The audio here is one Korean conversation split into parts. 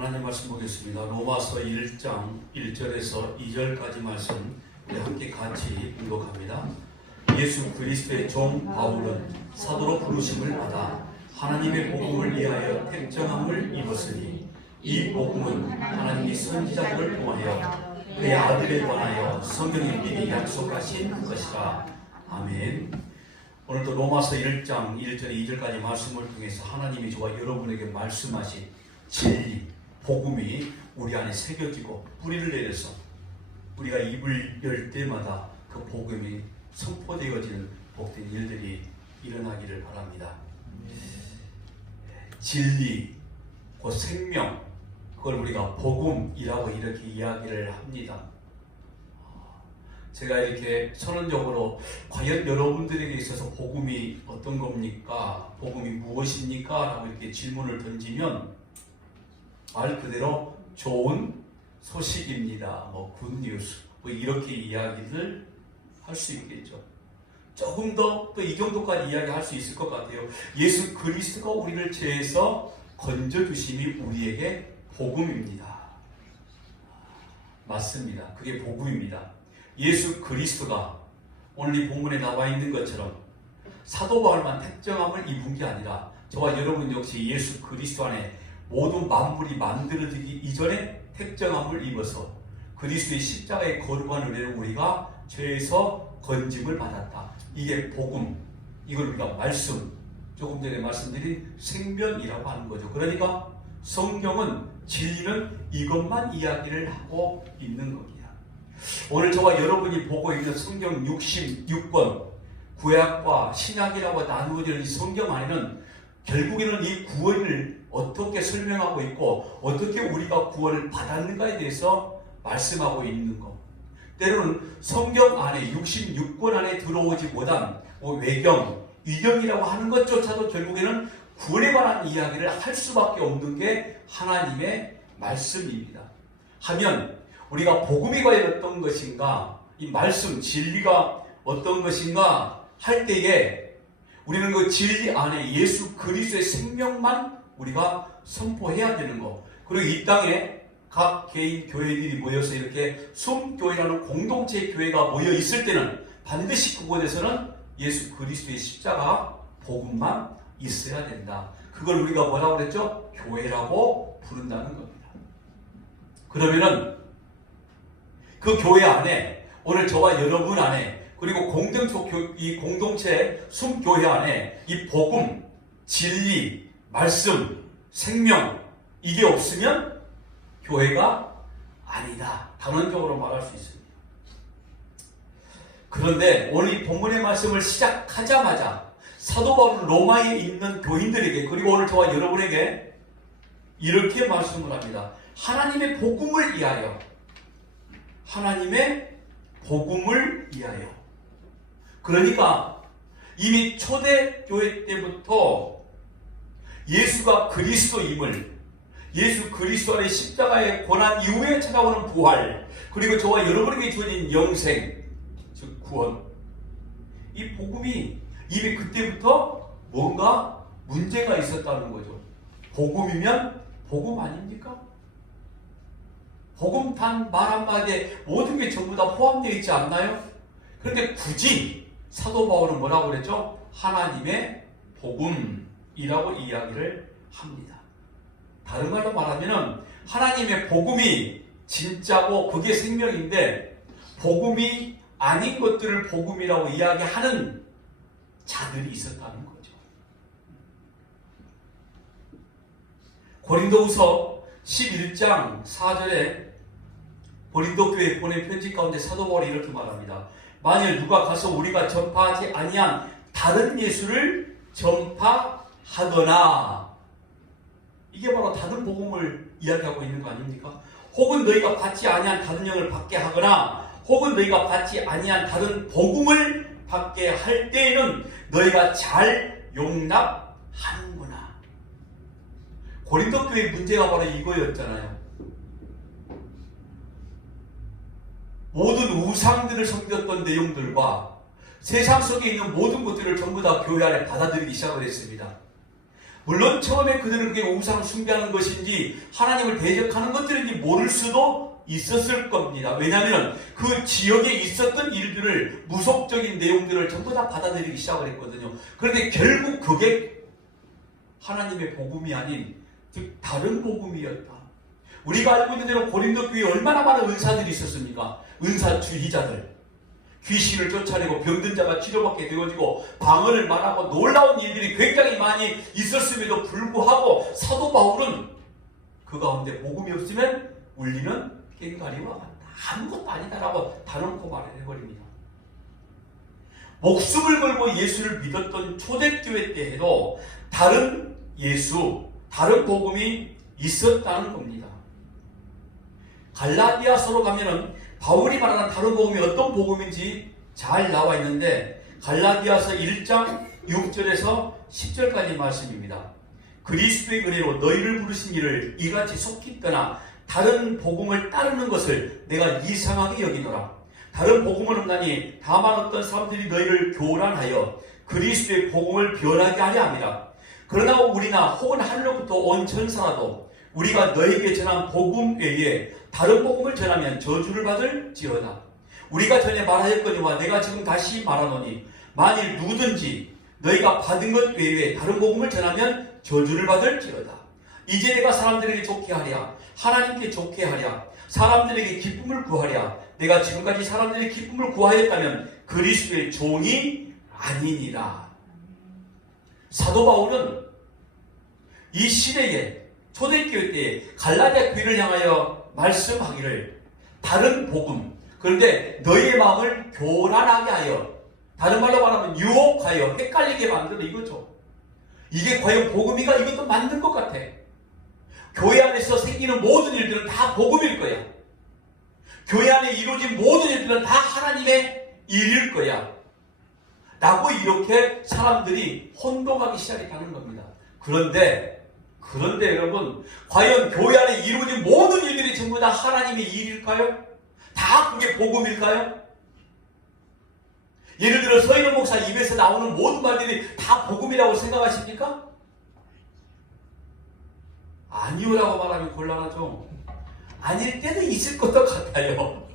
하나님 말씀 보겠습니다. 로마서 1장 1절에서 2절까지 말씀 우리 함께 같이 읽어갑니다. 예수 그리스도의 종 바울은 사도로 부르심을 받아 하나님의 복음을 위하여 택정함을 입었으니 이 복음은 하나님이 선지자들을 통하여 그의 아들에 관하여 성경에 미리 약속하신 것이라. 아멘. 오늘도 로마서 1장 1절 2절까지 말씀을 통해서 하나님이 저와 여러분에게 말씀하신 진리, 복음이 우리 안에 새겨지고 뿌리를 내려서 우리가 입을 열 때마다 그 복음이 선포되어지는 복된 일들이 일어나기를 바랍니다. 진리, 그 생명, 그걸 우리가 복음이라고 이렇게 이야기를 합니다. 제가 이렇게 선언적으로 과연 여러분들에게 있어서 복음이 어떤 겁니까? 복음이 무엇입니까? 라고 이렇게 질문을 던지면 말 그대로 좋은 소식입니다. 굿뉴스 이렇게 이야기를 할 수 있겠죠. 조금 더 또 이 정도까지 이야기할 수 있을 것 같아요. 예수 그리스도가 우리를 죄에서 건져주심이 우리에게 복음입니다. 맞습니다. 그게 복음입니다. 예수 그리스도가 오늘 이 본문에 나와 있는 것처럼 사도 바울만 택정함을 입은 게 아니라 저와 여러분 역시 예수 그리스도 안에 모든 만물이 만들어지기 이전에 택정함을 입어서 그리스도의 십자가의 거룩한 은혜로 우리가 죄에서 건짐을 받았다. 이게 복음, 이걸 우리가 말씀, 조금 전에 말씀드린 생명이라고 하는 거죠. 그러니까 성경은, 진리는 이것만 이야기를 하고 있는 겁니다. 오늘 저와 여러분이 보고 있는 성경 66권, 구약과 신약이라고 나누어지는 이 성경 안에는 결국에는 이 구원을 어떻게 설명하고 있고 어떻게 우리가 구원을 받았는가에 대해서 말씀하고 있는 것. 때로는 성경 안에 66권 안에 들어오지 못한 외경, 위경이라고 하는 것조차도 결국에는 구원에 관한 이야기를 할 수밖에 없는 게 하나님의 말씀입니다. 하면 우리가 복음이 과연 어떤 것인가, 이 말씀, 진리가 어떤 것인가 할 때에 우리는 그 진리 안에 예수 그리스도의 생명만 우리가 선포해야 되는 거. 그리고 이 땅에 각 개인 교회들이 모여서 이렇게 숨교회라는 공동체의 교회가 모여 있을 때는 반드시 그곳에서는 예수 그리스도의 십자가 복음만 있어야 된다. 그걸 우리가 뭐라고 그랬죠? 교회라고 부른다는 겁니다. 그러면은 그 교회 안에 오늘 저와 여러분 안에 그리고 이 공동체 숨교회 안에 이 복음, 진리, 말씀, 생명 이게 없으면 교회가 아니다. 단언적으로 말할 수 있습니다. 그런데 오늘 이 본문의 말씀을 시작하자마자 사도 바울은 로마에 있는 교인들에게 그리고 오늘 저와 여러분에게 이렇게 말씀을 합니다. 하나님의 복음을 위하여, 하나님의 복음을 위하여. 그러니까 이미 초대교회 때부터 예수가 그리스도임을, 예수 그리스도 안의 십자가의 고난 이후에 찾아오는 부활, 그리고 저와 여러분에게 주어진 영생, 즉 구원, 이 복음이 이미 그때부터 뭔가 문제가 있었다는 거죠. 복음이면 복음 아닙니까? 복음 단 말 한마디에 모든 게 전부 다 포함되어 있지 않나요? 그런데 굳이 사도 바울은 뭐라고 그랬죠? 하나님의 복음이라고 이야기를 합니다. 다른 말로 말하면 하나님의 복음이 진짜고 그게 생명인데 복음이 아닌 것들을 복음이라고 이야기하는 자들이 있었다는 거죠. 고린도후서 11장 4절에 고린도 교회에 보낸 편지 가운데 사도 바울이 이렇게 말합니다. 만일 누가 가서 우리가 전파하지 아니한 다른 예수를 전파하거나, 이게 바로 다른 복음을 이야기하고 있는 거 아닙니까? 혹은 너희가 받지 아니한 다른 영을 받게 하거나 혹은 너희가 받지 아니한 다른 복음을 받게 할 때에는 너희가 잘 용납하는구나. 고린도 교회의 문제가 바로 이거였잖아요. 모든 우상들을 섬겼던 내용들과 세상 속에 있는 모든 것들을 전부 다 교회 안에 받아들이기 시작을 했습니다. 물론 처음에 그들은 그게 우상 숭배하는 것인지 하나님을 대적하는 것들인지 모를 수도 있었을 겁니다. 왜냐하면 그 지역에 있었던 일들을, 무속적인 내용들을 전부 다 받아들이기 시작을 했거든요. 그런데 결국 그게 하나님의 복음이 아닌 즉 다른 복음이었다. 우리가 알고 있는 대로 고린도 교회에 얼마나 많은 은사들이 있었습니까? 은사주의자들, 귀신을 쫓아내고 병든 자가 치료받게 되어지고 방언을 말하고 놀라운 일들이 굉장히 많이 있었음에도 불구하고 사도 바울은 그 가운데 복음이 없으면 울리는 꽹과리와 같다, 아무것도 아니다라고 다놓고 말을 해버립니다. 목숨을 걸고 예수를 믿었던 초대교회 때에도 다른 예수, 다른 복음이 있었다는 겁니다. 갈라디아서로 가면은 바울이 말하는 다른 복음이 어떤 복음인지 잘 나와 있는데, 갈라디아서 1장 6절에서 10절까지 말씀입니다. 그리스도의 은혜로 너희를 부르신 이를 이같이 속히 떠나 다른 복음을 따르는 것을 내가 이상하게 여기노라. 다른 복음은 없나니 다만 어떤 사람들이 너희를 교란하여 그리스도의 복음을 변하게 하려 함이라. 그러나 우리나 혹은 하늘로부터 온 천사라도 우리가 너희에게 전한 복음 외에 다른 복음을 전하면 저주를 받을지어다. 우리가 전에 말하였거니와 내가 지금 다시 말하노니 만일 누구든지 너희가 받은 것 외에 다른 복음을 전하면 저주를 받을지어다. 이제 내가 사람들에게 좋게 하랴, 하나님께 좋게 하랴, 사람들에게 기쁨을 구하랴. 내가 지금까지 사람들의 기쁨을 구하였다면 그리스도의 종이 아니니라. 사도 바울은 이 시대에 초대교회 때에 갈라디아 교회를 향하여 말씀하기를 다른 복음, 그런데 너희의 마음을 교란하게 하여, 다른 말로 말하면 유혹하여 헷갈리게 만드는 이거죠. 이게 과연 복음이가? 이것도 만든 것 같아. 교회 안에서 생기는 모든 일들은 다 복음일 거야. 교회 안에 이루어진 모든 일들은 다 하나님의 일일 거야 라고 이렇게 사람들이 혼동하기 시작했다는 겁니다. 그런데 여러분, 과연 교회 안에 이루어진 모든 일들이 전부 다 하나님의 일일까요? 다 그게 복음일까요? 예를 들어 서인호 목사 입에서 나오는 모든 말들이 다 복음이라고 생각하십니까? 아니오라고 말하면 곤란하죠. 아닐 때도 있을 것도 같아요.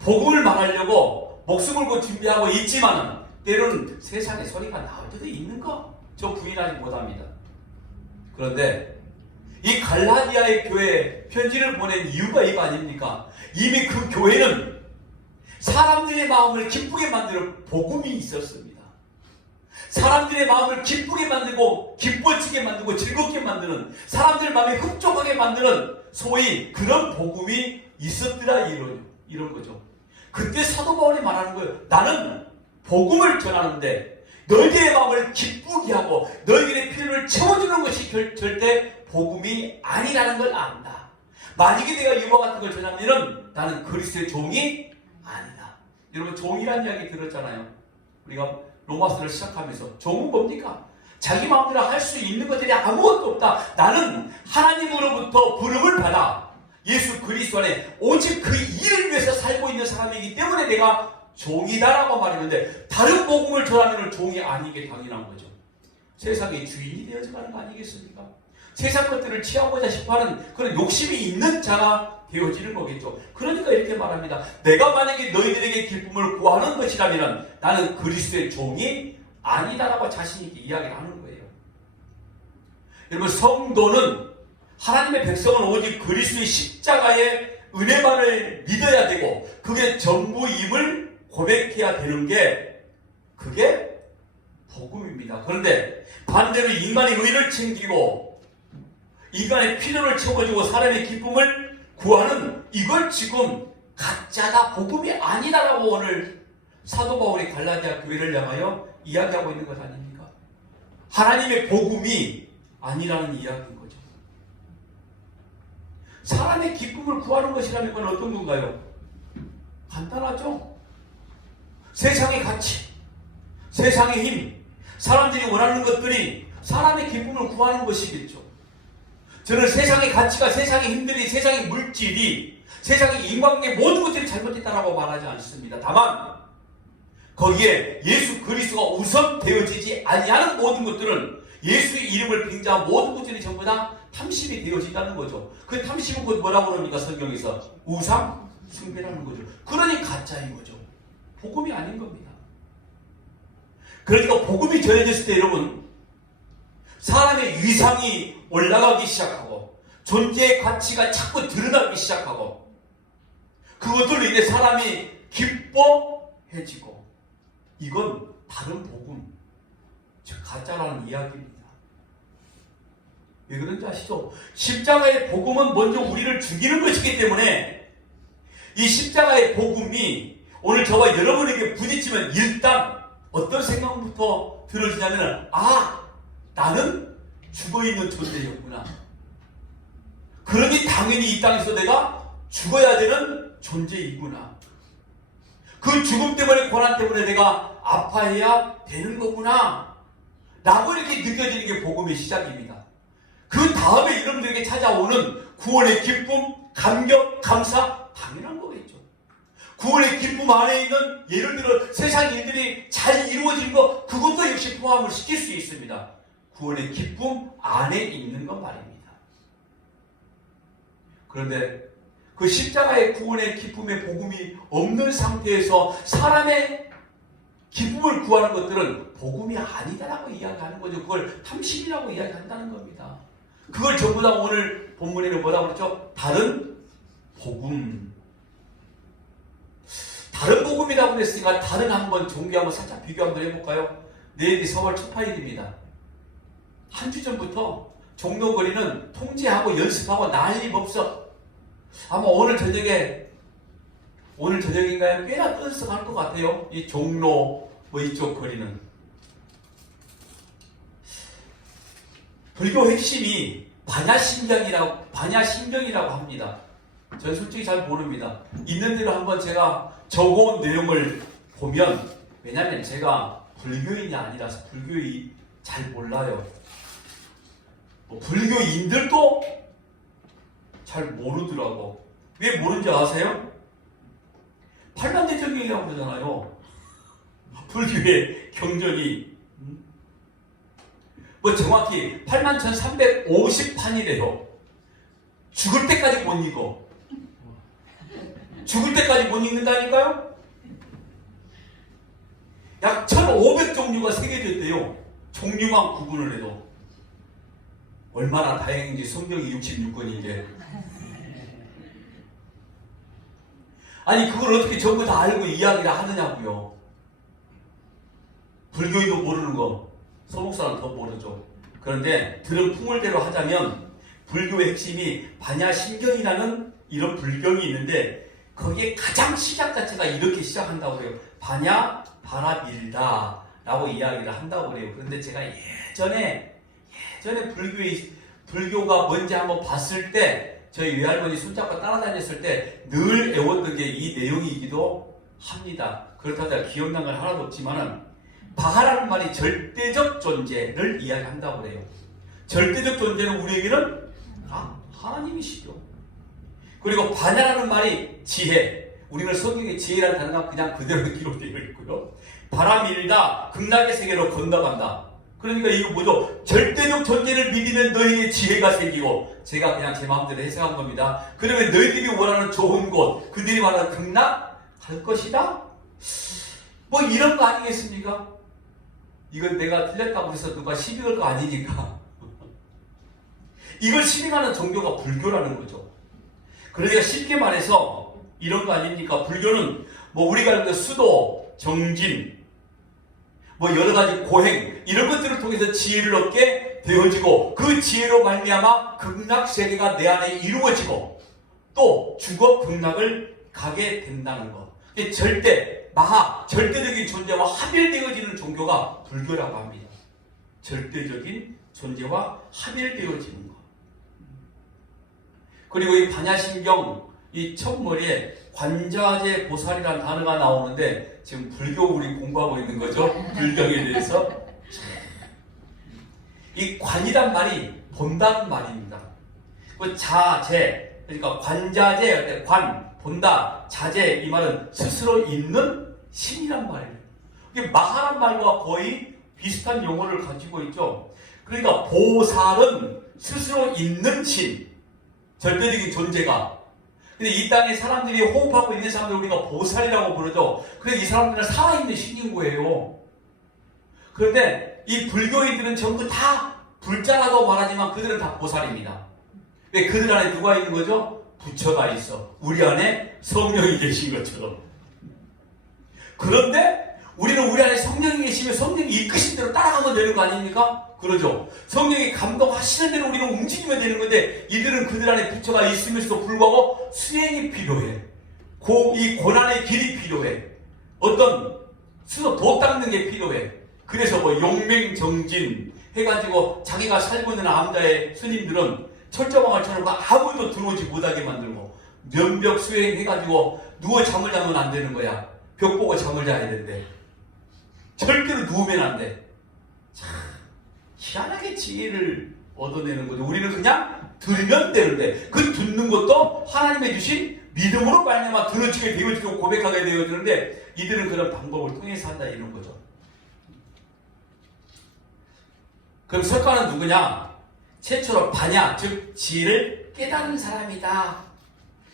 복음을 말하려고 목숨을 걸고 준비하고 있지만 때로는 세상의 소리가 나올 때도 있는 거 저 부인하지 못합니다. 그런데 이 갈라디아의 교회에 편지를 보낸 이유가 이거 아닙니까? 이미 그 교회는 사람들의 마음을 기쁘게 만드는 복음이 있었습니다. 사람들의 마음을 기쁘게 만들고 기뻐지게 만들고 즐겁게 만드는, 사람들의 마음이 흡족하게 만드는 소위 그런 복음이 있었더라, 이런 거죠. 그때 사도 바울이 말하는 거예요. 나는 복음을 전하는데 너희들의 마음을 기쁘게 하고 너희들의 필요를 채워주는 것이 절대 복음이 아니라는 걸 안다. 만약에 내가 이와 같은 걸 전하면 나는 그리스도의 종이 아니다. 여러분, 종이라는 이야기 들었잖아요. 우리가 로마서를 시작하면서 종은 뭡니까? 자기 마음대로 할 수 있는 것들이 아무것도 없다. 나는 하나님으로부터 부름을 받아 예수 그리스도 안에 오직 그 일을 위해서 살고 있는 사람이기 때문에 내가 종이다라고 말했는데, 다른 복음을 전하면 종이 아니게 당연한 거죠. 세상의 주인이 되어져가는 거 아니겠습니까? 세상 것들을 취하고자 싶어하는 그런 욕심이 있는 자가 되어지는 거겠죠. 그러니까 이렇게 말합니다. 내가 만약에 너희들에게 기쁨을 구하는 것이라면 나는 그리스도의 종이 아니다라고 자신 있게 이야기를 하는 거예요. 여러분, 성도는, 하나님의 백성은 오직 그리스도의 십자가의 은혜만을 믿어야 되고 그게 전부임을 고백해야 되는 게 그게 복음입니다. 그런데 반대로 인간의 의를 챙기고 인간의 필요를 채워주고 사람의 기쁨을 구하는 이걸 지금 가짜다, 복음이 아니다라고 오늘 사도 바울이 갈라디아 교회를 향하여 이야기하고 있는 것 아닙니까? 하나님의 복음이 아니라는 이야기인 거죠. 사람의 기쁨을 구하는 것이라는 건 어떤 건가요? 간단하죠? 세상의 가치, 세상의 힘, 사람들이 원하는 것들이 사람의 기쁨을 구하는 것이겠죠. 저는 세상의 가치가, 세상의 힘들이, 세상의 물질이, 세상의 인간관계 모든 것들이 잘못됐다라고 말하지 않습니다. 다만 거기에 예수 그리스도가 우선 되어지지 아니하는 모든 것들은 예수의 이름을 빙자한 모든 것들이 전부 다 탐심이 되어진다는 거죠. 그 탐심은 곧 뭐라고 그럽니까? 성경에서 우상 숭배라는 거죠. 그러니 가짜인 거죠. 복음이 아닌 겁니다. 그러니까 복음이 전해졌을 때 여러분, 사람의 위상이 올라가기 시작하고 존재의 가치가 자꾸 드러나기 시작하고 그것들로 인해 사람이 기뻐해지고, 이건 다른 복음, 즉 가짜라는 이야기입니다. 왜 그런지 아시죠? 십자가의 복음은 먼저 우리를 죽이는 것이기 때문에 이 십자가의 복음이 오늘 저와 여러분에게 부딪히면 일단 어떤 생각부터 들어지냐면, 나는 죽어있는 존재였구나. 그러니 당연히 이 땅에서 내가 죽어야 되는 존재이구나. 그 죽음 때문에, 고난 때문에 내가 아파해야 되는 거구나 라고 이렇게 느껴지는 게 복음의 시작입니다. 그 다음에 여러분들에게 찾아오는 구원의 기쁨, 감격, 감사, 당연한 거겠죠. 구원의 기쁨 안에 있는 예를 들어 세상 일들이 잘 이루어진 것, 그것도 역시 포함을 시킬 수 있습니다. 구원의 기쁨 안에 있는 것 말입니다. 그런데 그 십자가의 구원의 기쁨의 복음이 없는 상태에서 사람의 기쁨을 구하는 것들은 복음이 아니다라고 이야기하는 거죠. 그걸 탐심이라고 이야기한다는 겁니다. 그걸 전부 다 오늘 본문에는 뭐라고 그랬죠? 다른 복음. 다른 복음이라고 그랬으니까 다른 한번 종교 한번 살짝 비교 한번 해볼까요? 내일이 4월 첫 화일입니다. 한 주 전부터 종로거리는 통제하고 연습하고 난리법석. 아마 오늘 저녁인가요? 꽤나 떠들썩할 것 같아요. 이 종로 이쪽 거리는. 불교 핵심이 반야심경이라고 합니다. 전 솔직히 잘 모릅니다. 있는 대로 한번 제가 적어온 내용을 보면, 왜냐하면 제가 불교인이 아니라서 불교이 잘 몰라요. 불교인들도 잘 모르더라고. 왜 모르는지 아세요? 팔만대정경이라고 그러잖아요. 불교의 경전이 정확히 81,350판이래요. 죽을 때까지 못 읽어. 죽을 때까지 못 읽는다니까요? 약 1,500종류가 새겨졌대요. 종류만 구분을 해도. 얼마나 다행인지 성경이 66권인데. 아니 그걸 어떻게 전부 다 알고 이야기를 하느냐고요. 불교인도 모르는 거 서목사는 더 모르죠. 그런데 들은 풍월대로 하자면 불교의 핵심이 반야심경이라는 이런 불경이 있는데, 거기에 가장 시작 자체가 이렇게 시작한다고 해요. 반야 바라밀다 라고 이야기를 한다고 그래요. 그런데 제가 예전에 불교가 뭔지 한번 봤을 때, 저희 외할머니 손잡고 따라다녔을 때 늘 애웠던 게 이 내용이기도 합니다. 그렇다고 제가 기억난 건 하나도 없지만은, 바하라는 말이 절대적 존재를 이야기한다고 그래요. 절대적 존재는 우리에게는 하나님이시죠. 그리고 반야라는 말이 지혜. 우리는 성경에 지혜라는 단어가 그냥 그대로 기록되어 있고요. 바라밀다, 극락의 세계로 건너간다. 그러니까 이거 뭐죠? 절대적 존재를 믿으면 너희에게 지혜가 생기고, 제가 그냥 제 마음대로 해석한 겁니다. 그러면 너희들이 원하는 좋은 곳, 그들이 말하는 극락 갈 것이다? 이런 거 아니겠습니까? 이건 내가 틀렸다고 해서 누가 시비 걸 거 아니니까. 이걸 실행하는 종교가 불교라는 거죠. 그러니까 쉽게 말해서 이런 거 아닙니까? 불교는 우리가 아는 수도, 정진, 여러 가지 고행, 이런 것들을 통해서 지혜를 얻게 되어지고, 그 지혜로 말미암아 극락 세계가 내 안에 이루어지고, 또 죽어 극락을 가게 된다는 것. 절대적인 존재와 합일되어지는 종교가 불교라고 합니다. 절대적인 존재와 합일되어지는 것. 그리고 이 반야심경, 이 첫머리에 관자재 보살이라는 단어가 나오는데, 지금 불교 우리 공부하고 있는 거죠? 불경에 대해서. 이 관이란 말이 본다는 말입니다. 그 자재, 그러니까 관자재, 관, 본다, 자재, 이 말은 스스로 있는 신이란 말이에요. 이게 마하란 말과 거의 비슷한 용어를 가지고 있죠. 그러니까 보살은 스스로 있는 신, 절대적인 존재가. 근데 이 땅에 사람들이 호흡하고 있는 사람들 우리가 보살이라고 부르죠. 그래서 이 사람들은 살아있는 신인 거예요. 그런데 이 불교인들은 전부 다 불자라고 말하지만 그들은 다 보살입니다. 왜? 그들 안에 누가 있는 거죠? 부처가 있어. 우리 안에 성령이 계신 것처럼. 그런데 우리는 우리 안에 성령이 계시면 성령이 이끄신 대로 따라가면 되는 거 아닙니까? 그러죠. 성령이 감동하시는 대로 우리는 움직이면 되는 건데 이들은 그들 안에 부처가 있으면서도 불구하고 수행이 필요해. 이 고난의 길이 필요해. 어떤 스스로 도 닦는 게 필요해. 그래서 뭐 용맹정진 해가지고 자기가 살고 있는 암자의 스님들은 철저방을 쳐놓고 아무도 들어오지 못하게 만들고 면벽 수행해가지고 누워 잠을 자면 안 되는 거야. 벽 보고 잠을 자야 된대. 절대로 누우면 안 돼. 참 희한하게 지혜를 얻어내는 거죠. 우리는 그냥 들으면 되는데 그 듣는 것도 하나님의 주신 믿음으로 말미암아 들어지게 되어지고 고백하게 되어지는데 이들은 그런 방법을 통해서 한다 이런 거죠. 그럼 석가는 누구냐? 최초로 반야, 즉 지혜를 깨달은 사람이다.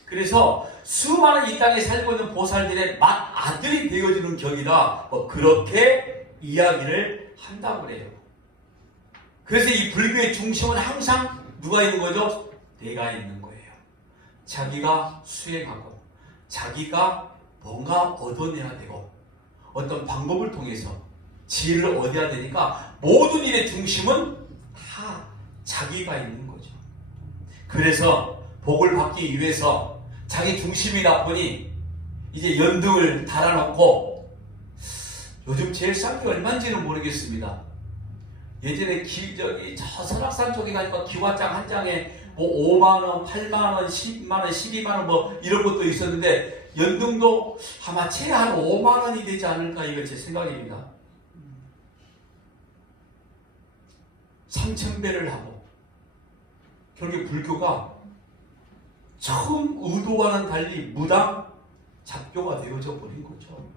그래서 수많은 이 땅에 살고 있는 보살들의 맏아들이 되어주는 격이다. 그렇게 이야기를 한다고 그래요. 그래서 이 불교의 중심은 항상 누가 있는 거죠? 내가 있는 거예요. 자기가 수행하고 자기가 뭔가 얻어내야 되고 어떤 방법을 통해서 지혜를 얻어야 되니까 모든 일의 중심은 다 자기가 있는 거죠. 그래서 복을 받기 위해서 자기 중심이다 보니 이제 연등을 달아놓고 요즘 제일 싼 게 얼마인지는 모르겠습니다. 예전에 저 설악산 쪽에 가니까 기와장 한 장에 뭐 5만원, 8만원, 10만원, 12만원 뭐 이런 것도 있었는데 연등도 아마 채 한 5만원이 되지 않을까 이거 제 생각입니다. 3,000배를 하고 결국 불교가 처음 의도와는 달리 무당 잡교가 되어져 버린 거죠.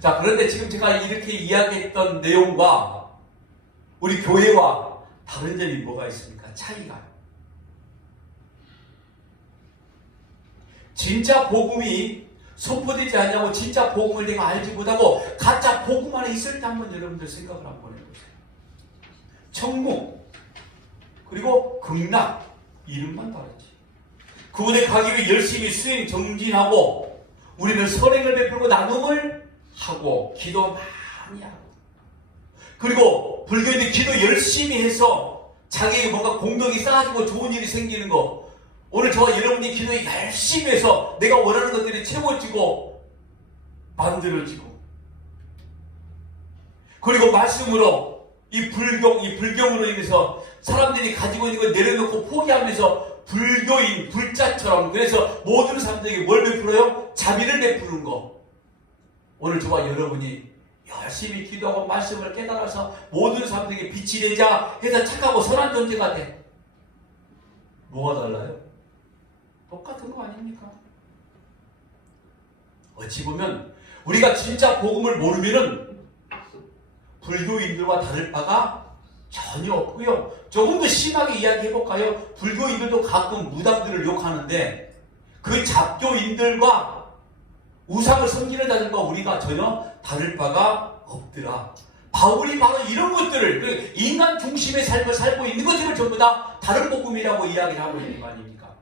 자, 그런데 지금 제가 이렇게 이야기했던 내용과 우리 교회와 다른 점이 뭐가 있습니까? 차이가. 진짜 복음이 선포되지 않냐고 진짜 복음을 내가 알지 못하고 가짜 복음 안에 있을 때 한번 여러분들 생각을 한번 해보세요. 청목 그리고 극락 이름만 다르지. 그분의 가기 위해 열심히 수행 정진하고 우리는 선행을 베풀고 나눔을 하고 기도 많이 하고 그리고 불교인들 기도 열심히 해서 자기에게 뭔가 공덕이 쌓아지고 좋은 일이 생기는 거 오늘 저와 여러분이 기도 열심히 해서 내가 원하는 것들이 채워지고 만들어지고 그리고 말씀으로 이 불경으로 인해서 사람들이 가지고 있는 걸 내려놓고 포기하면서 불교인, 불자처럼 그래서 모든 사람들에게 뭘 베풀어요? 자비를 베푸는 거. 오늘 저와 여러분이 열심히 기도하고 말씀을 깨달아서 모든 사람들에게 빛이 되자 해서 착하고 선한 존재가 돼. 뭐가 달라요? 똑같은 거 아닙니까? 어찌 보면 우리가 진짜 복음을 모르면은 불교인들과 다를 바가 전혀 없고요. 조금 더 심하게 이야기해볼까요? 불교인들도 가끔 무당들을 욕하는데 그 잡교인들과 우상을 섬기는 자들과 우리가 전혀 다를 바가 없더라. 바울이 바로 이런 것들을 인간 중심의 삶을 살고 있는 것들을 전부 다 다른 복음이라고 이야기를 하고 있는 거 아닙니까?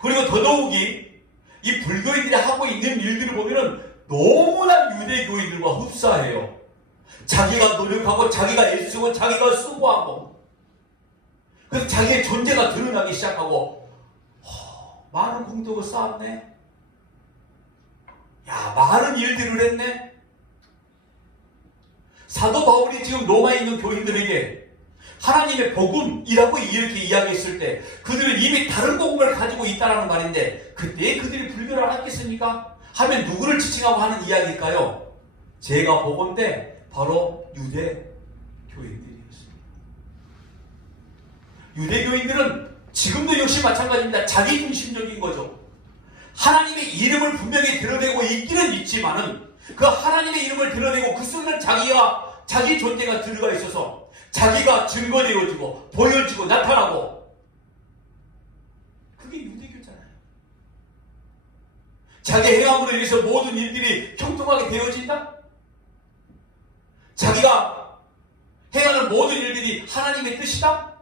그리고 더더욱이 이 불교인들이 하고 있는 일들을 보면은 너무나 유대교인들과 흡사해요. 자기가 노력하고 자기가 애쓰고 자기가 수고하고 그래서 자기의 존재가 드러나기 시작하고 많은 공덕을 쌓았네. 야, 많은 일들을 했네. 사도 바울이 지금 로마에 있는 교인들에게 하나님의 복음이라고 이렇게 이야기했을 때 그들은 이미 다른 복음을 가지고 있다는 말인데 그때 그들이 불교를 알았겠습니까? 하면 누구를 지칭하고 하는 이야기일까요? 제가 보건대 바로 유대 교인들이었습니다. 유대 교인들은 지금도 역시 마찬가지입니다. 자기중심적인 거죠. 하나님의 이름을 분명히 드러내고 있기는 있지만은 그 하나님의 이름을 드러내고 그 속에는 자기 존재가 들어가 있어서 자기가 증거되어지고 보여지고 나타나고, 그게 유대교잖아요. 자기 행함으로 인해서 모든 일들이 형통하게 되어진다? 자기가 행하는 모든 일들이 하나님의 뜻이다?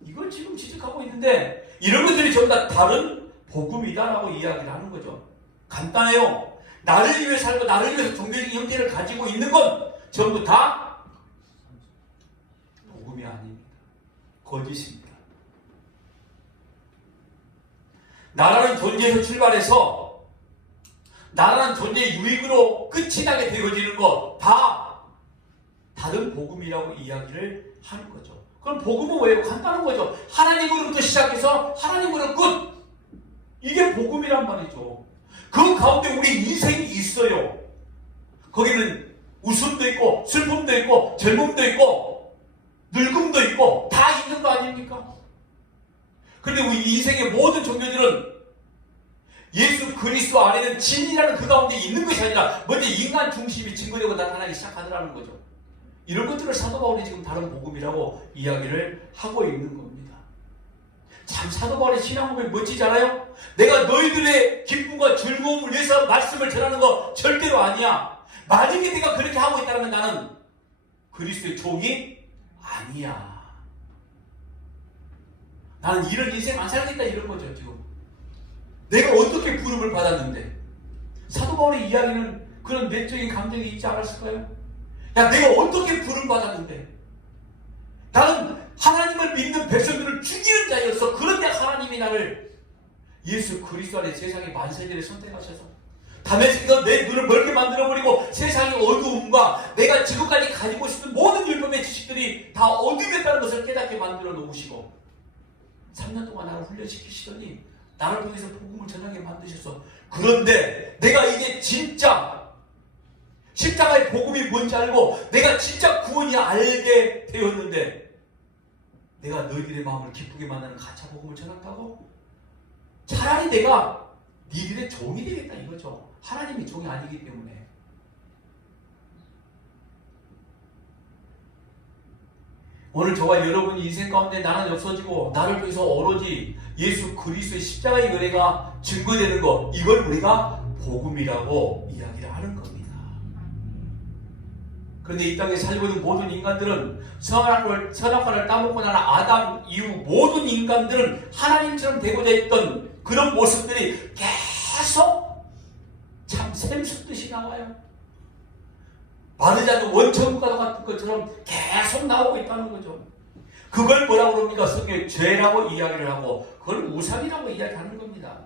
이걸 지금 지적하고 있는데, 이런 것들이 전부 다 다른 복음이다라고 이야기를 하는 거죠. 간단해요. 나를 위해 살고 나를 위해서 종교적인 형태를 가지고 있는 건 전부 다 복음이 아닙니다. 거짓입니다. 나라는 존재에서 출발해서 나라는 존재의 유익으로 끝이 나게 되어지는 것 다 다른 복음이라고 이야기를 하는 거죠. 그럼 복음은 뭐예요? 간단한 거죠. 하나님으로부터 시작해서 하나님으로 끝. 이게 복음이란 말이죠. 그 가운데 우리 인생이 있어요. 거기는 웃음도 있고 슬픔도 있고 젊음도 있고 늙음도 있고 다 있는 거 아닙니까? 그런데 우리 인생의 모든 종교들은 예수 그리스도 안에는 진리라는 그 가운데 있는 것이 아니라 먼저 인간 중심이 증거되고 나타나기 시작하더라는 거죠. 이런 것들을 사도 바울이 지금 다른 복음이라고 이야기를 하고 있는 겁니다. 참 사도 바울의 신앙복음이 멋지잖아요. 내가 너희들의 기쁨과 즐거움을 위해서 말씀을 전하는 거 절대로 아니야. 만약에 내가 그렇게 하고 있다면 나는 그리스도의 종이 아니야. 나는 이런 인생 안 살겠다 이런 거죠. 지금 내가 어떻게 부름을 받았는데, 사도 바울의 이야기는 그런 내적인 감정이 있지 않았을까요? 야, 내가 어떻게 부름 받았는데, 나는 하나님을 믿는 백성들을 죽이는 자였어. 그런데 하나님이 나를 예수 그리스도 안에 세상의 만세전에 선택하셔서 다메섹에서 내 눈을 멀게 만들어버리고 세상의 어두움과 내가 지금까지 가지고 있는 모든 율법의 지식들이 다 어둠이었다는 것을 깨닫게 만들어 놓으시고 3년 동안 나를 훈련시키시더니 나를 통해서 복음을 전하게 만드셨어. 그런데 내가 이제 진짜 십자가의 복음이 뭔지 알고 내가 진짜 구원이 알게 되었는데 내가 너희들의 마음을 기쁘게 만드는 가짜 복음을 전한다고? 차라리 내가 니들의 종이 되겠다 이거죠. 하나님이 종이 아니기 때문에. 오늘 저와 여러분이 인생 가운데 나는 없어지고 나를 통해서 오로지 예수 그리스도의 십자가의 은혜가 증거되는 것, 이걸 우리가 복음이라고 이야기를 하는 겁니다. 그런데 이 땅에 살고 있는 모든 인간들은 선악과를 따먹고 나는 아담 이후 모든 인간들은 하나님처럼 되고자 했던 그런 모습들이 계속 참 샘솟듯이 나와요. 마르지 않는 원천과 같은 것처럼 계속 나오고 있다는 거죠. 그걸 뭐라고 그럽니까? 성경에 죄라고 이야기를 하고 그걸 우상이라고 이야기하는 겁니다.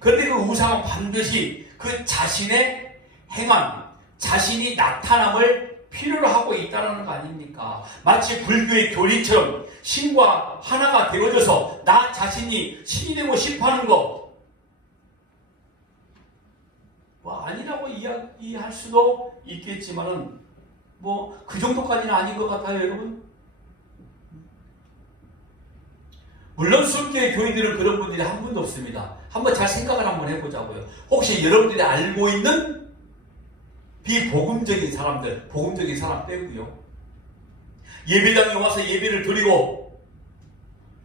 그런데 그 우상은 반드시 그 자신의 행함, 자신이 나타남을 필요로 하고 있다는 거 아닙니까? 마치 불교의 교리처럼 신과 하나가 되어져서 나 자신이 신이 되고 싶어하는 거 뭐 아니라고 이야기할 수도 있겠지만은 뭐 그 정도까지는 아닌 것 같아요, 여러분. 물론 순교의 교인들은 그런 분들이 한 분도 없습니다. 한번 잘 생각을 한번 해보자고요. 혹시 여러분들이 알고 있는 비복음적인 사람들, 복음적인 사람 빼고요. 예배당에 와서 예배를 드리고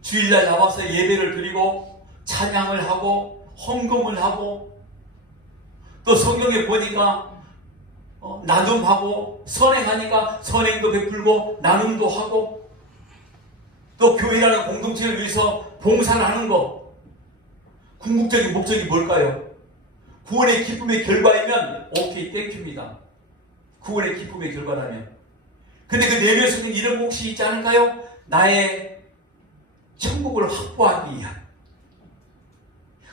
주일날 나와서 예배를 드리고 찬양을 하고 헌금을 하고 또 성경에 보니까 나눔하고 선행하니까 선행도 베풀고 나눔도 하고 또 교회라는 공동체를 위해서 봉사를 하는 거 궁극적인 목적이 뭘까요? 구원의 기쁨의 결과이면 오케이 땡큐입니다. 구원의 기쁨의 결과라면. 근데 그 내면에서는 이런 몫이 있지 않을까요? 나의 천국을 확보하기 위한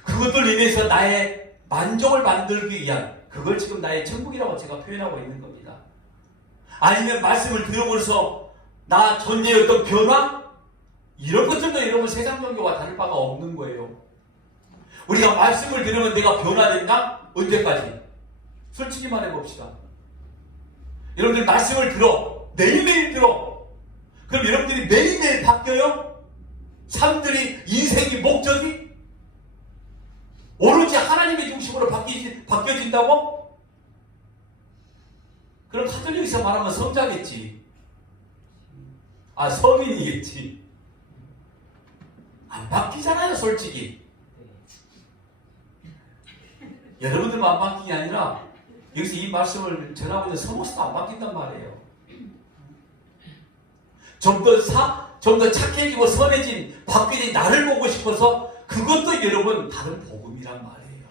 그것들 인해서 나의 만족을 만들기 위한 그걸 지금 나의 천국이라고 제가 표현하고 있는 겁니다. 아니면 말씀을 들어보면서 나 존재의 어떤 변화? 이런 것들도 여러분 세상 종교와 다를 바가 없는 거예요. 우리가 말씀을 들으면 내가 변화된다? 언제까지? 솔직히 말해봅시다. 여러분들 말씀을 들어. 매일매일 들어. 그럼 여러분들이 매일매일 바뀌어요? 삶들이 인생이 목적이? 오로지 하나님의 중심으로 바뀌어진다고? 그럼 카톨릭에서 말하면 성자겠지. 서민이겠지. 안 바뀌잖아요, 솔직히. 여러분들만 안 바뀐 게 아니라 여기서 이 말씀을 전하고 있는 성모스도 안 바뀐단 말이에요. 좀 더 착해지고 선해진 바뀌어진 나를 보고 싶어서 그것도 여러분 다른 복음이란 말이에요.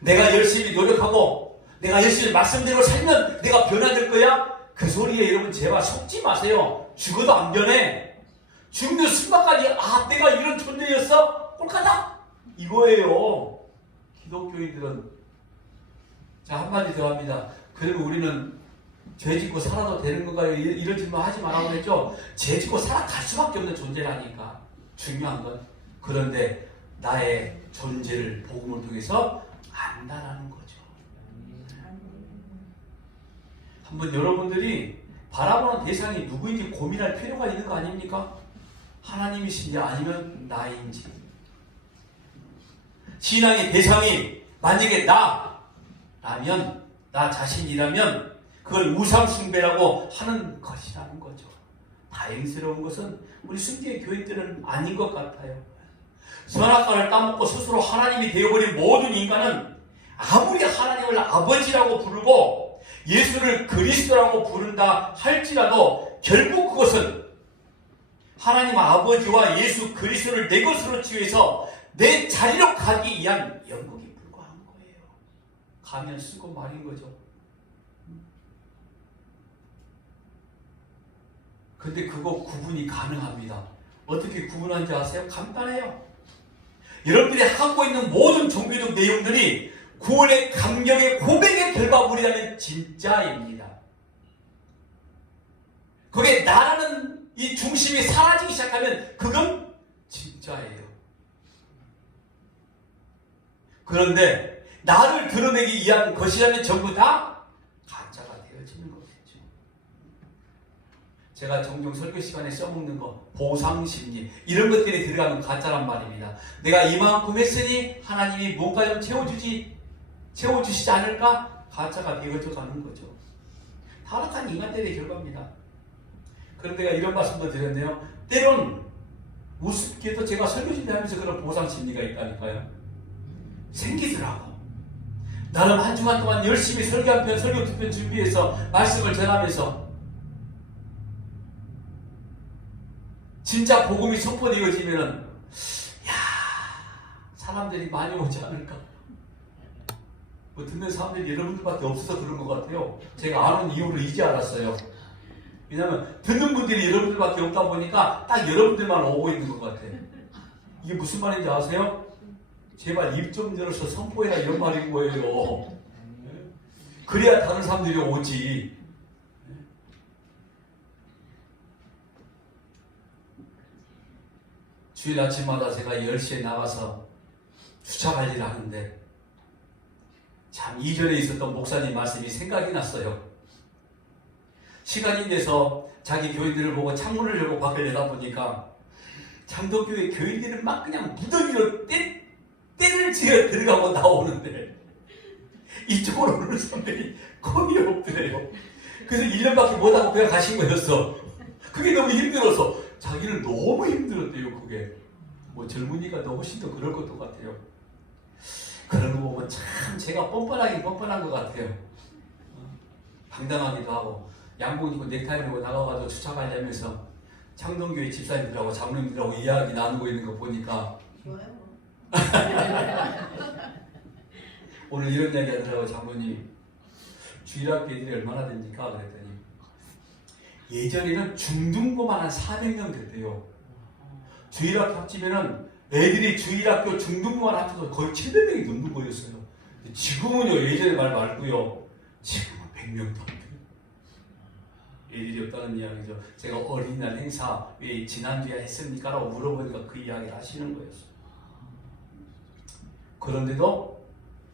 내가 열심히 노력하고 내가 열심히 말씀대로 살면 내가 변화될 거야? 그 소리에 여러분 제발 속지 마세요. 죽어도 안 변해. 죽는 순간까지 내가 이런 존재였어? 꼴까다? 이거예요. 기독교인들은. 자, 한마디 더 합니다. 그러면 우리는 죄 짓고 살아도 되는 건가요? 이런 질문 하지 말라고 그랬죠? 죄 짓고 살아갈 수밖에 없는 존재라니까. 중요한 건. 그런데 나의 존재를 복음을 통해서 안다라는 거죠. 한번 여러분들이 바라보는 대상이 누구인지 고민할 필요가 있는 거 아닙니까? 하나님이신지 아니면 나인지. 신앙의 대상이 만약에 나라면, 나 자신이라면 그걸 우상숭배라고 하는 것이라는 거죠. 다행스러운 것은 우리 순교의 교인들은 아닌 것 같아요. 선악과를 따먹고 스스로 하나님이 되어버린 모든 인간은 아무리 하나님을 아버지라고 부르고 예수를 그리스도라고 부른다 할지라도 결국 그것은 하나님 아버지와 예수 그리스도를 내 것으로 취해서 내 자리로 가기 위한 연극에 불과한 거예요. 가면 쓰고 말인 거죠. 근데 그거 구분이 가능합니다. 어떻게 구분하는지 아세요? 간단해요. 여러분들이 하고 있는 모든 종교적 내용들이 구원의 감격의 고백의 결과물이라면 진짜입니다. 거기에 나라는 이 중심이 사라지기 시작하면 그건 진짜예요. 그런데 나를 드러내기 위한 것이라면 전부 다 가짜가 되어지는 거겠죠. 제가 종종 설교 시간에 써먹는 거 보상심리 이런 것들이 들어가면 가짜란 말입니다. 내가 이만큼 했으니 하나님이 뭔가 좀 채워주시지 않을까? 가짜가 되어져 가는 거죠. 타락한 인간들의 결과입니다. 그런데 제가 이런 말씀도 드렸네요. 때론 우습게도 제가 설교 준비하면서 그런 보상심리가 있다니까요. 생기더라고. 나름 한 주간 동안 열심히 설교 한 편, 설교 두 편 준비해서 말씀을 전하면서 진짜 복음이 선포되어지면은 사람들이 많이 오지 않을까? 뭐 듣는 사람들이 여러분들밖에 없어서 그런 것 같아요. 제가 아는 이유를 이제 알았어요. 왜냐하면 듣는 분들이 여러분들밖에 없다 보니까 딱 여러분들만 오고 있는 것 같아요. 이게 무슨 말인지 아세요? 제발 입 좀 열어서 선포해라 이런 말인 거예요. 그래야 다른 사람들이 오지. 주일 아침마다 제가 10시에 나가서 주차 관리를 하는데 참 이전에 있었던 목사님 말씀이 생각이 났어요. 시간이 돼서 자기 교인들을 보고 창문을 열고 밖을 내다보니까 장도교회 교인들은 막 그냥 무더기로 때를 지어 들어가고 나오는데 이쪽으로 오는 사람들이 거의 없더래요. 그래서 1년밖에 못하고 그냥 가신 거였어. 그게 너무 힘들어서 자기는 너무 힘들었대요. 그게 뭐 젊은이가 더 훨씬 더 그럴 것도 같아요. 그런 거 보면 참 제가 뻔뻔하긴 뻔뻔한 것 같아요. 당당하기도 하고 양복 입고 넥타이 메고 나가가지고 주차 관리하면서 창동교회 집사님들하고 장로님들하고 이야기 나누고 있는 거 보니까 좋아요. 오늘 이런 이야기 하더라고요. 장로님 주일학교 애들이 얼마나 됩니까? 그랬더니 예전에는 중등부만 한 400명 됐대요. 주일학교 합치면은 애들이 주일학교 중등부만 합쳐서 거의 700명이 넘는 거였어요. 지금은요, 예전에 말 말고요. 지금은 100명도 안 돼요. 애들이 없다는 이야기죠. 제가 어린이날 행사 왜 지난주에 했습니까? 라고 물어보니까 그 이야기를 하시는 거였어요. 그런데도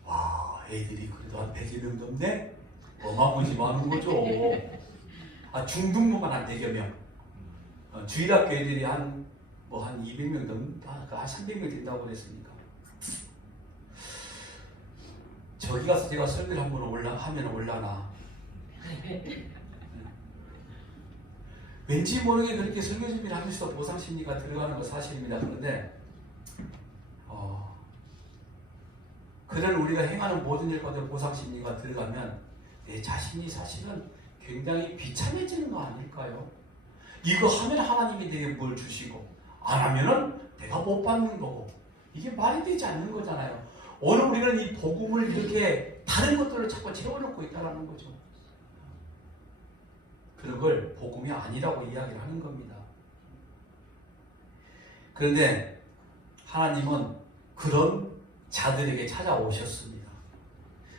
와, 애들이 그래도 한 100여 명 넘네? 어마무지하는 거죠. 중등부만 한 100여 명. 주일학교 애들이 한 200명 넘다, 한 300명 된다고 그랬으니까. 저기 가서 제가 설교를 한번 하면 올라나. 왠지 모르게 그렇게 설교 준비를 하면서도 보상심리가 들어가는 거 사실입니다. 그런데 그런 우리가 행하는 모든 일 가운데 보상심리가 들어가면 내 자신이 사실은 굉장히 비참해지는 거 아닐까요? 이거 하면 하나님이 내게 뭘 주시고 안 하면은 내가 못 받는 거고 이게 말이 되지 않는 거잖아요. 오늘 우리는 이 복음을 이렇게 다른 것들을 자꾸 채워넣고 있다는 거죠. 그런 걸 복음이 아니라고 이야기를 하는 겁니다. 그런데 하나님은 그런 자들에게 찾아오셨습니다.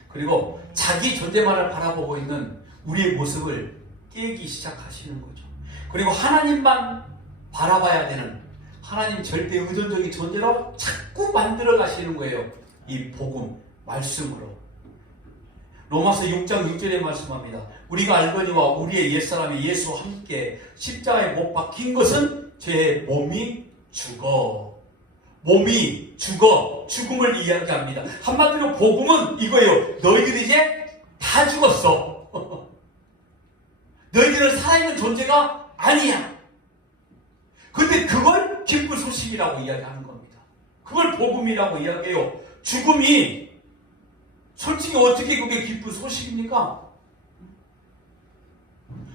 그리고 자기 존재만을 바라보고 있는 우리의 모습을 깨기 시작하시는 거죠. 그리고 하나님만 바라봐야 되는 하나님 절대 의존적인 존재로 자꾸 만들어 가시는 거예요. 이 복음, 말씀으로. 로마서 6장 6절에 말씀합니다. 우리가 알거니와 우리의 옛사람이 예수와 함께 십자가에 못 박힌 것은 제 몸이 죽어 죽음을 이야기합니다. 한마디로 복음은 이거예요. 너희들이 이제 다 죽었어. 너희들은 살아있는 존재가 아니야. 근데 그걸 기쁜 소식이라고 이야기하는 겁니다. 그걸 복음이라고 이야기해요. 죽음이 솔직히 어떻게 그게 기쁜 소식입니까?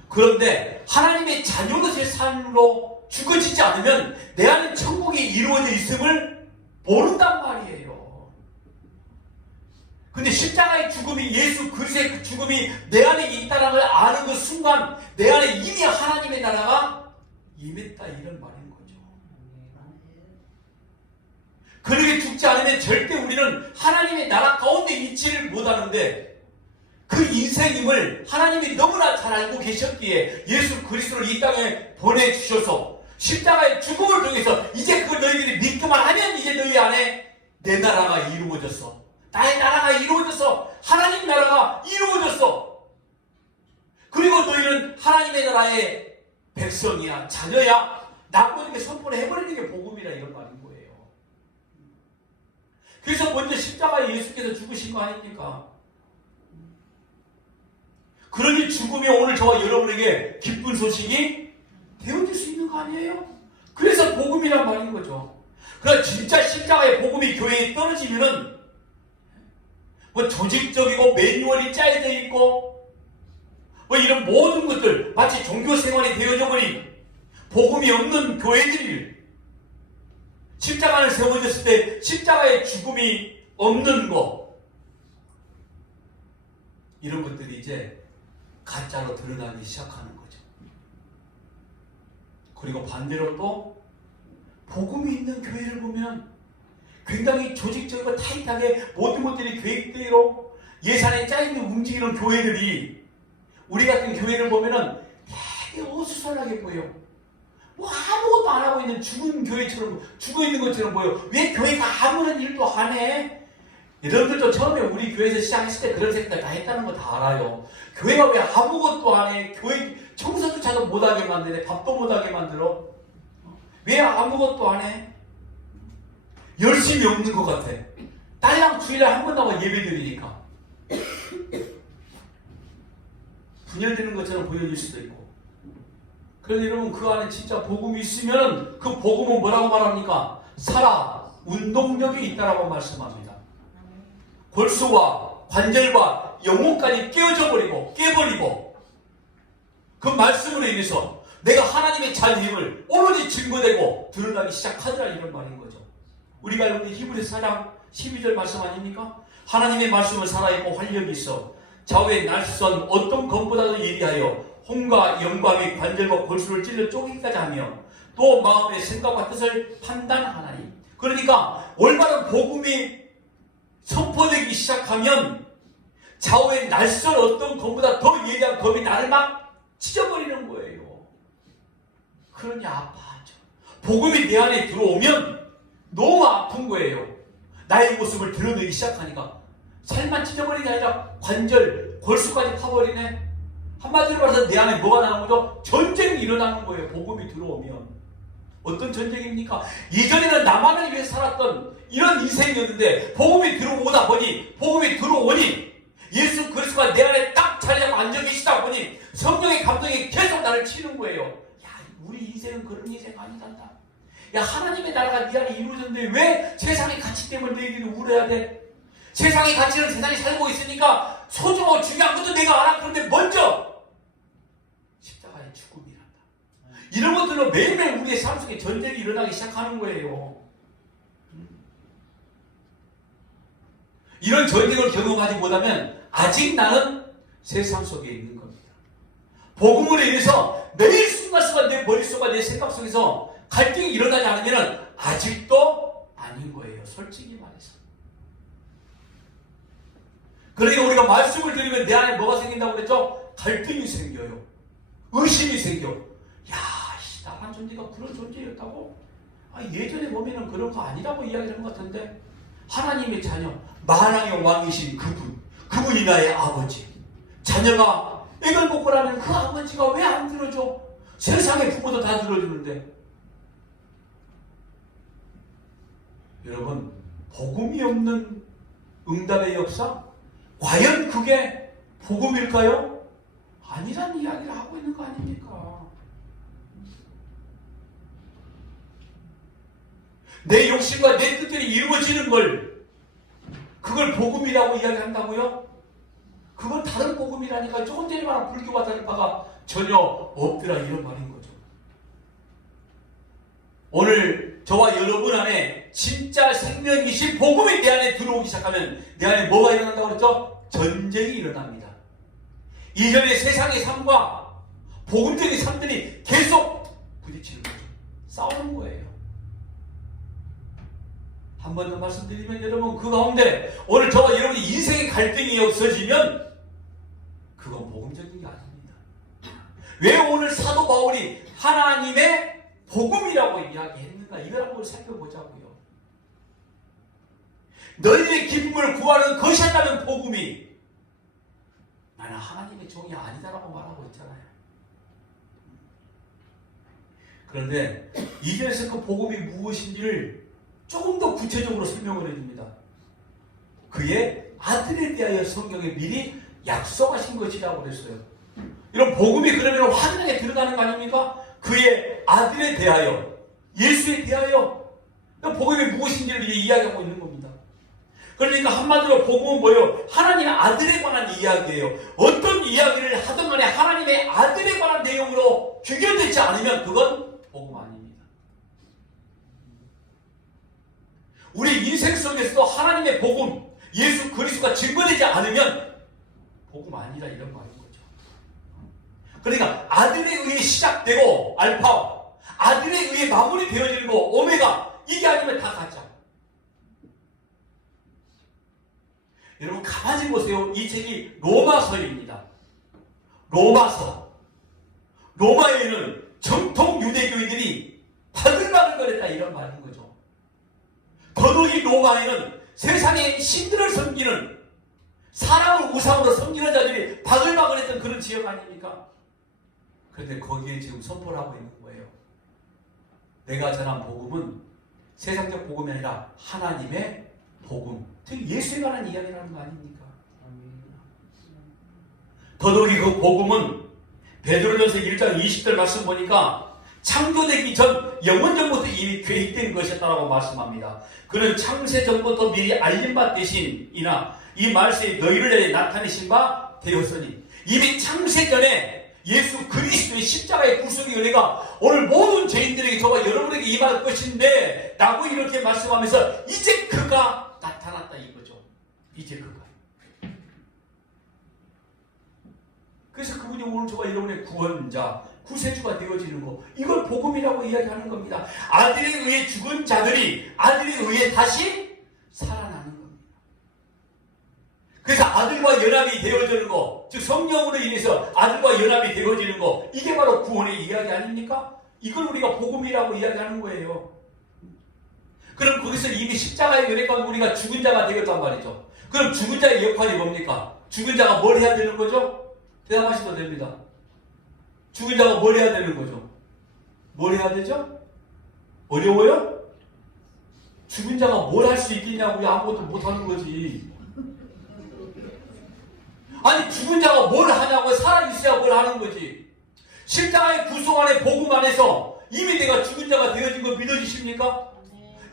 그런데 하나님의 자녀로서의 삶으로 죽어지지 않으면 내 안에 천국이 이루어져 있음을 모른단 말이에요. 근데 십자가의 죽음이 예수 그리스도의 그 죽음이 내 안에 있다는 걸 아는 그 순간 내 안에 이미 하나님의 나라가 임했다 이런 말인 거죠. 그렇게 죽지 않으면 절대 우리는 하나님의 나라 가운데 있지를 못하는데 그 인생임을 하나님이 너무나 잘 알고 계셨기에 예수 그리스도를 이 땅에 보내주셔서 십자가의 죽음을 통해서 이제 그 너희들이 믿기만 하면 이제 너희 안에 내 나라가 이루어졌어. 나의 나라가 이루어졌어. 하나님 나라가 이루어졌어. 그리고 너희는 하나님의 나라의 백성이야, 자녀야. 남분에게 선포를 해버리는 게 복음이라 이런 말인 거예요. 그래서 먼저 십자가에 예수께서 죽으신 거 아닙니까? 그러니 죽음이 오늘 저와 여러분에게 기쁜 소식이 되어질 수 있는 거 아니에요? 그래서 복음이란 말인 거죠. 그러나 진짜 십자가의 복음이 교회에 떨어지면은 뭐 조직적이고 매뉴얼이 짜여져 있고 뭐 이런 모든 것들 마치 종교 생활이 되어져 버린 복음이 없는 교회들이 십자가를 세워졌을 때 십자가의 죽음이 없는 것 이런 것들이 이제 가짜로 드러나기 시작하는 거죠. 그리고 반대로 또 복음이 있는 교회를 보면 굉장히 조직적이고 타이트하게 모든 것들이 계획대로 예산에 짜여있는 움직이는 교회들이 우리 같은 교회를 보면은 되게 어수선하게 보여. 뭐 아무것도 안 하고 있는 죽은 교회처럼 죽어있는 것처럼 보여. 왜 교회가 아무런 일도 안 해? 여러분들도 처음에 우리 교회에서 시작했을 때 그런 생각 다 했다는 거 다 알아요. 교회가 왜 아무것도 안 해? 교회 청소조차도 못하게 만드네. 밥도 못하게 만들어. 왜 아무것도 안 해? 열심히 없는 것 같아. 딸랑 주일에 한 번 나와 예배 드리니까. 분열되는 것처럼 보여질 수도 있고. 그런데 여러분 그 안에 진짜 복음이 있으면 그 복음은 뭐라고 말합니까? 살아 운동력이 있다라고 말씀합니다. 골수와 관절과 영혼까지 깨버리고 그 말씀으로 인해서 내가 하나님의 자녀임을 오로지 증거되고 드러나기 시작하더라 이런 말인 거죠. 우리가 알고 있는 히브리서 4장 12절 말씀 아닙니까? 하나님의 말씀은 살아있고 활력이 있어 좌우의 날선 어떤 검보다도 예리하여 혼과 영과 및 관절과 골수를 찔러 쪼개기까지 하며 또 마음의 생각과 뜻을 판단하나니. 그러니까 올바른 복음이 선포되기 시작하면 좌우의 날선 어떤 검보다 더 예리한 검이 나를 막 찢어버리는 거예요. 그러니 아파하죠. 복음이 내 안에 들어오면 너무 아픈 거예요. 나의 모습을 드러내기 시작하니까 살만 찢어버리는 게 아니라 관절, 골수까지 파버리네. 한마디로 말해서 내 안에 뭐가 나는 거죠? 전쟁이 일어나는 거예요. 복음이 들어오면. 어떤 전쟁입니까? 예전에는 나만을 위해 살았던 이런 인생이었는데 복음이 들어오니 예수 그리스도가 내 안에 딱 자리 잡고 앉아 계시다 보니 성령의 감동이 계속 나를 치는 거예요. 야, 우리 인생은 그런 인생 아니란다. 야, 하나님의 나라가 네 안에 이루어졌는데 왜 세상의 가치 때문에 너희들이 울어야 돼? 세상의 가치는 세상에 살고 있으니까 소중하고 중요한 것도 내가 알아. 그런데 먼저 십자가의 죽음이란다. 이런 것들로 매일매일 우리의 삶 속에 전쟁이 일어나기 시작하는 거예요. 이런 전쟁을 경험하지 못하면 아직 나는 세상 속에 있는 겁니다. 복음으로 인해서 매일 순간순간 내 머릿속과 내 생각 속에서 갈등이 일어나지 않으면 아직도 아닌 거예요. 솔직히 말해서. 그러니까 우리가 말씀을 들으면 내 안에 뭐가 생긴다고 그랬죠? 갈등이 생겨요. 의심이 생겨. 야, 나란 존재가 그런 존재였다고? 예전에 보면은 그런 거 아니라고 이야기하는 것 같은데 하나님의 자녀, 만왕의 왕이신 그분이 나의 아버지. 자녀가 애걸 먹고 나면 그 아버지가 왜 안 들어줘? 세상의 부모도 다 들어주는데. 여러분, 복음이 없는 응답의 역사? 과연 그게 복음일까요? 아니란 이야기를 하고 있는 거 아닙니까? 내 욕심과 내 뜻들이 이루어지는 그걸 복음이라고 이야기한다고요? 그건 다른 복음이라니까. 조금 전에 말한 불교와 다른 바가 전혀 없더라, 이런 말인 거죠. 오늘 저와 여러분 안에 진짜 생명이신 복음이 내 안에 들어오기 시작하면 내 안에 뭐가 일어난다고 그랬죠? 전쟁이 일어납니다. 이전의 세상의 삶과 복음적인 삶들이 계속 부딪히는 거죠. 싸우는 거예요. 한 번 더 말씀드리면 여러분, 그 가운데 오늘 저와 여러분이 인생의 갈등이 없어지면 그건 복음적인 게 아닙니다. 왜 오늘 사도 바울이 하나님의 복음이라고 이야기했는가? 이걸 한번 살펴보자고요. 너희의 기쁨을 구하는 것이었다면 복음이, 나는 하나님의 종이 아니다라고 말하고 있잖아요. 그런데 이제서 그 복음이 무엇인지를 조금 더 구체적으로 설명을 해줍니다. 그의 아들에 대하여 성경에 미리 약속하신 것이라고 그랬어요. 이런 복음이 그러면 확연하게 드러나는 거 아닙니까? 그의 아들에 대하여, 예수에 대하여 복음이 무엇인지를 이야기하고 있는 겁니다. 그러니까 한마디로 복음은 뭐예요? 하나님의 아들에 관한 이야기예요. 어떤 이야기를 하든 간에 하나님의 아들에 관한 내용으로 귀결되지 않으면 그건 복음 아닙니다. 우리 인생 속에서도 하나님의 복음, 예수 그리스도가 증거되지 않으면 복음 아니라 이런 말인 거죠. 그러니까 아들에 의해 시작되고 알파, 아들에 의해 마무리 되어지는 거 오메가, 이게 아니면 다 가짜. 여러분 가만히 보세요. 이 책이 로마서입니다. 로마서. 로마에는 정통 유대교인들이 바글바글거렸다, 이런 말인 거죠. 더더욱이 로마에는 세상의 신들을 섬기는, 사람을 우상으로 섬기는 자들이 바글바글했던 그런 지역 아닙니까? 그런데 거기에 지금 선포를 하고 있는 거예요. 내가 전한 복음은 세상적 복음이 아니라 하나님의 복음, 즉 예수에 관한 이야기라는 거 아닙니까? 더더욱이 그 복음은 베드로전서 1장 20절 말씀 보니까 창조되기 전 영원 전부터 이미 계획된 것이었다라고 말씀합니다. 그는 창세 전부터 미리 알린 바 되신이나 이 말씀이 너희를 위해 나타내신 바 되었으니, 이미 창세 전에 예수 그리스도의 십자가의 구속의 은혜가 오늘 모든 죄인들에게, 저와 여러분에게 임할 것인데 라고 이렇게 말씀하면서 이제 그가 나타났다 이거죠. 이제 그가. 그래서 그분이 오늘 저와 여러분의 구원자, 구세주가 되어지는 거, 이걸 복음이라고 이야기하는 겁니다. 아들에 의해 죽은 자들이 아들에 의해 다시 살아나는 겁니다. 그래서 아들과 연합이 되어지는 거, 즉 성령으로 인해서 아들과 연합이 되어지는 거, 이게 바로 구원의 이야기 아닙니까? 이걸 우리가 복음이라고 이야기하는 거예요. 그럼 거기서 이미 십자가의 은혜 가운데 우리가 죽은 자가 되었단 말이죠. 그럼 죽은 자의 역할이 뭡니까? 죽은 자가 뭘 해야 되는 거죠? 대답하셔도 됩니다. 죽은 자가 뭘 해야 되는 거죠? 뭘 해야 되죠? 어려워요? 죽은 자가 뭘 할 수 있겠냐고요? 아무것도 못하는 거지. 아니 죽은 자가 뭘 하냐고요? 살아있어야 뭘 하는 거지. 십자가의 구속 안에 복음 안에 안에서 이미 내가 죽은 자가 되어진 거 믿어지십니까?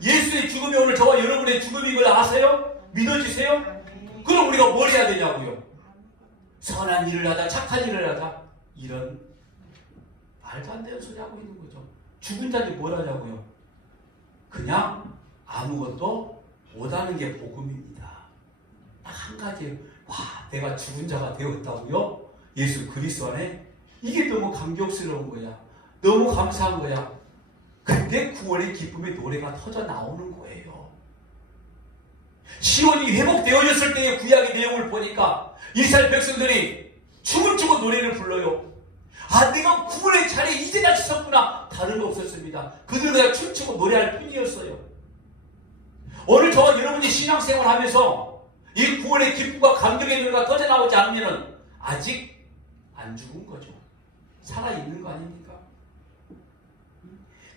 예수의 죽음이 오늘 저와 여러분의 죽음인 걸 아세요? 믿어지세요? 그럼 우리가 뭘 해야 되냐고요? 선한 일을 하자, 착한 일을 하자, 이런 말도 안 되는 소리 하고 있는 거죠. 죽은 자들이 뭘 하냐고요? 그냥 아무것도 못하는 게 복음입니다. 딱 한 가지예요. 와, 내가 죽은 자가 되었다고요? 예수 그리스도 안에? 이게 너무 감격스러운 거야. 너무 감사한 거야. 그때 구원의 기쁨의 노래가 터져 나오는 거예요. 시온이 회복되어졌을 때의 구약의 내용을 보니까 이스라엘 백성들이 춤을 추고 노래를 불러요. 아, 내가 구원의 자리에 이제 다시 섰구나. 다른 거 없었습니다. 그들은 그냥 춤추고 노래할 뿐이었어요. 오늘 저와 여러분이 신앙생활 하면서 이 구원의 기쁨과 감격의 노래가 터져나오지 않으면 아직 안 죽은 거죠. 살아있는 거 아닙니까?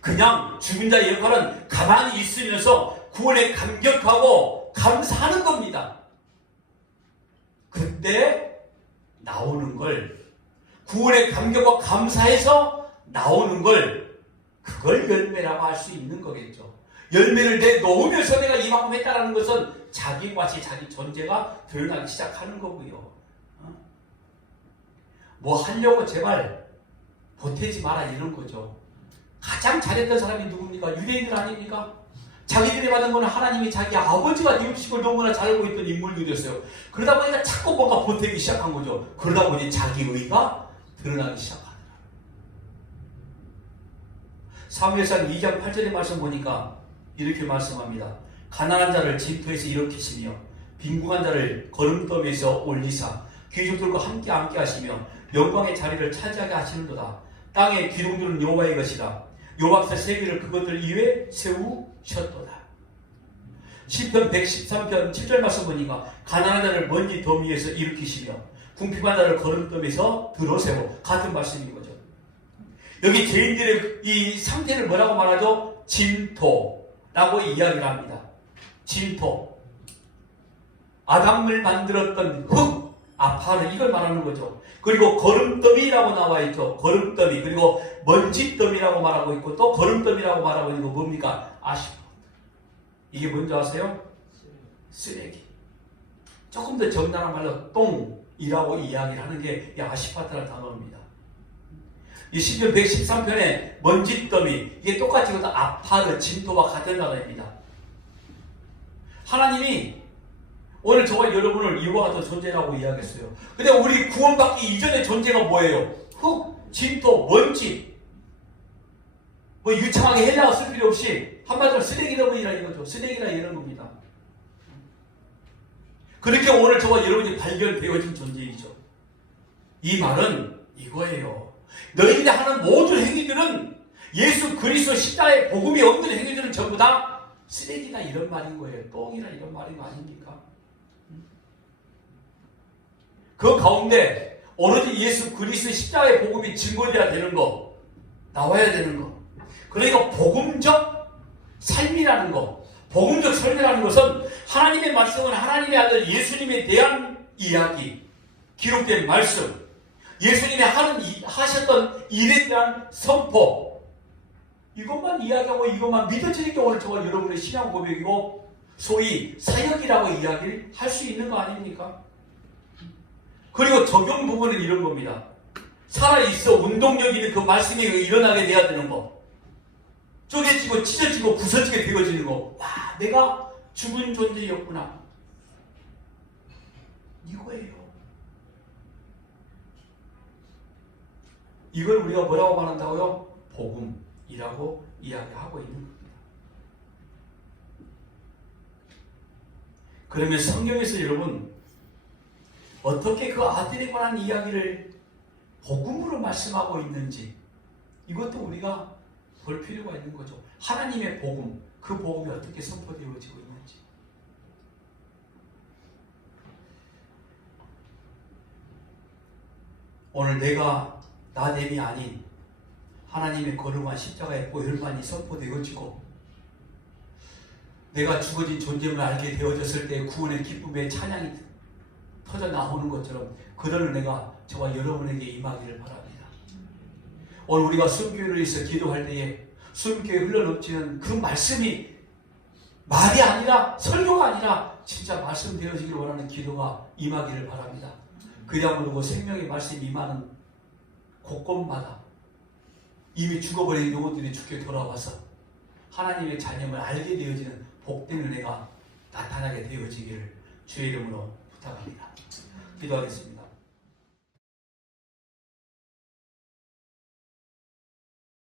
그냥 죽은 자의 역할은 가만히 있으면서 구원에 감격하고 감사하는 겁니다. 그때 나오는 걸, 구원의 감격과 감사해서 나오는 걸, 그걸 열매라고 할 수 있는 거겠죠. 열매를 내놓으면서 내가 이만큼 했다는 것은 자기 맛이, 자기 존재가 드러나기 시작하는 거고요. 뭐 하려고 제발 보태지 마라, 이런 거죠. 가장 잘했던 사람이 누굽니까? 유대인들 아닙니까? 자기들이 받은 거는 하나님이 자기 아버지가 뉘우치고 너무나 잘 알고 있던 인물들이었어요. 그러다 보니까 자꾸 뭔가 보태기 시작한 거죠. 그러다 보니 자기 의가 드러나기 시작하더라. 사무엘상 2장 8절의 말씀 보니까 이렇게 말씀합니다. 가난한 자를 진토에서 일으키시며 빈궁한 자를 거름더미에서 올리사 귀족들과 함께 하시며 영광의 자리를 차지하게 하시는도다. 땅의 기둥들은 여호와의 것이라. 여호와께서 세계를 그것들 위에 세우셨도다. 시편 113편 7절 말씀 보니까 가난한 자를 먼지 더미에서 일으키시며 궁핍한 자를 거름더미에서 들어세워. 같은 말씀인 거죠. 여기 죄인들의 이 상태를 뭐라고 말하죠? 진토라고 이야기를 합니다. 진토. 아담을 만들었던 흙, 아파르, 이걸 말하는 거죠. 그리고 거름더미라고 나와 있죠. 거름더미. 그리고 먼지더미라고 말하고 있고 또 거름더미라고 말하고 있는 거 뭡니까? 아시파. 이게 뭔지 아세요? 쓰레기. 조금 더 정당한 말로 똥이라고 이야기를 하는 게 이 아시파트라는 단어입니다. 이 시편 113편에 먼지더미, 이게 똑같이 그것도 아파르, 진토와 같은 단어입니다. 하나님이 오늘 저와 여러분을 이와 같은 존재라고 이야기했어요. 근데 우리 구원받기 이전의 존재가 뭐예요? 흙, 진토, 먼지. 뭐 유창하게 헬라어 쓸 필요 없이 한마디로 쓰레기더미라 이거죠. 쓰레기라 이런 겁니다. 그렇게 오늘 저와 여러분이 발견되어진 존재이죠. 이 말은 이거예요. 너희들이 하는 모든 행위들은 예수 그리스도 십자가의 복음이 없는 행위들은 전부 다 쓰레기다 이런 말인 거예요. 똥이라 이런 말인 거 아닙니까? 그 가운데 오로지 예수 그리스도의 십자가의 복음이 증거되어야 되는 거, 나와야 되는 거. 그러니까 복음적 삶이라는 거, 복음적 삶이라는 것은 하나님의 말씀은 하나님의 아들 예수님에 대한 이야기, 기록된 말씀, 예수님이 하셨던 일에 대한 선포, 이것만 이야기하고 이것만 믿어지는 게 오늘 저와 여러분의 신앙 고백이고 소위 사역이라고 이야기를 할 수 있는 거 아닙니까? 그리고 적용 부분은 이런 겁니다. 살아있어 운동력 있는 그 말씀이 일어나게 돼야 되는 거. 쪼개지고 찢어지고 부서지게 되어지는 거. 와, 내가 죽은 존재였구나. 이거예요. 이걸 우리가 뭐라고 말한다고요? 복음이라고 이야기하고 있는 겁니다. 그러면 성경에서 여러분 어떻게 그 아들에 관한 이야기를 복음으로 말씀하고 있는지 이것도 우리가 볼 필요가 있는 거죠. 하나님의 복음, 그 복음이 어떻게 선포되어지고 있는지. 오늘 내가 나됨이 아닌 하나님의 거룩한 십자가의 보혈만이 선포되어지고 내가 죽어진 존재를 알게 되어졌을 때 구원의 기쁨의 찬양이 터져 나오는 것처럼 그런 은혜가 저와 여러분에게 임하기를 바랍니다. 오늘 우리가 순교를 위해서 기도할 때에 순교에 흘러넘치는 그 말씀이 말이 아니라 설교가 아니라 진짜 말씀되어지기를 원하는 기도가 임하기를 바랍니다. 그야말로 그 생명의 말씀이 임하는 곳곳마다 이미 죽어버린 영혼들이 죽게 돌아와서 하나님의 자녀임을 알게 되어지는 복된 은혜가 나타나게 되어지기를 주의 이름으로 부탁합니다. 기도하겠습니다.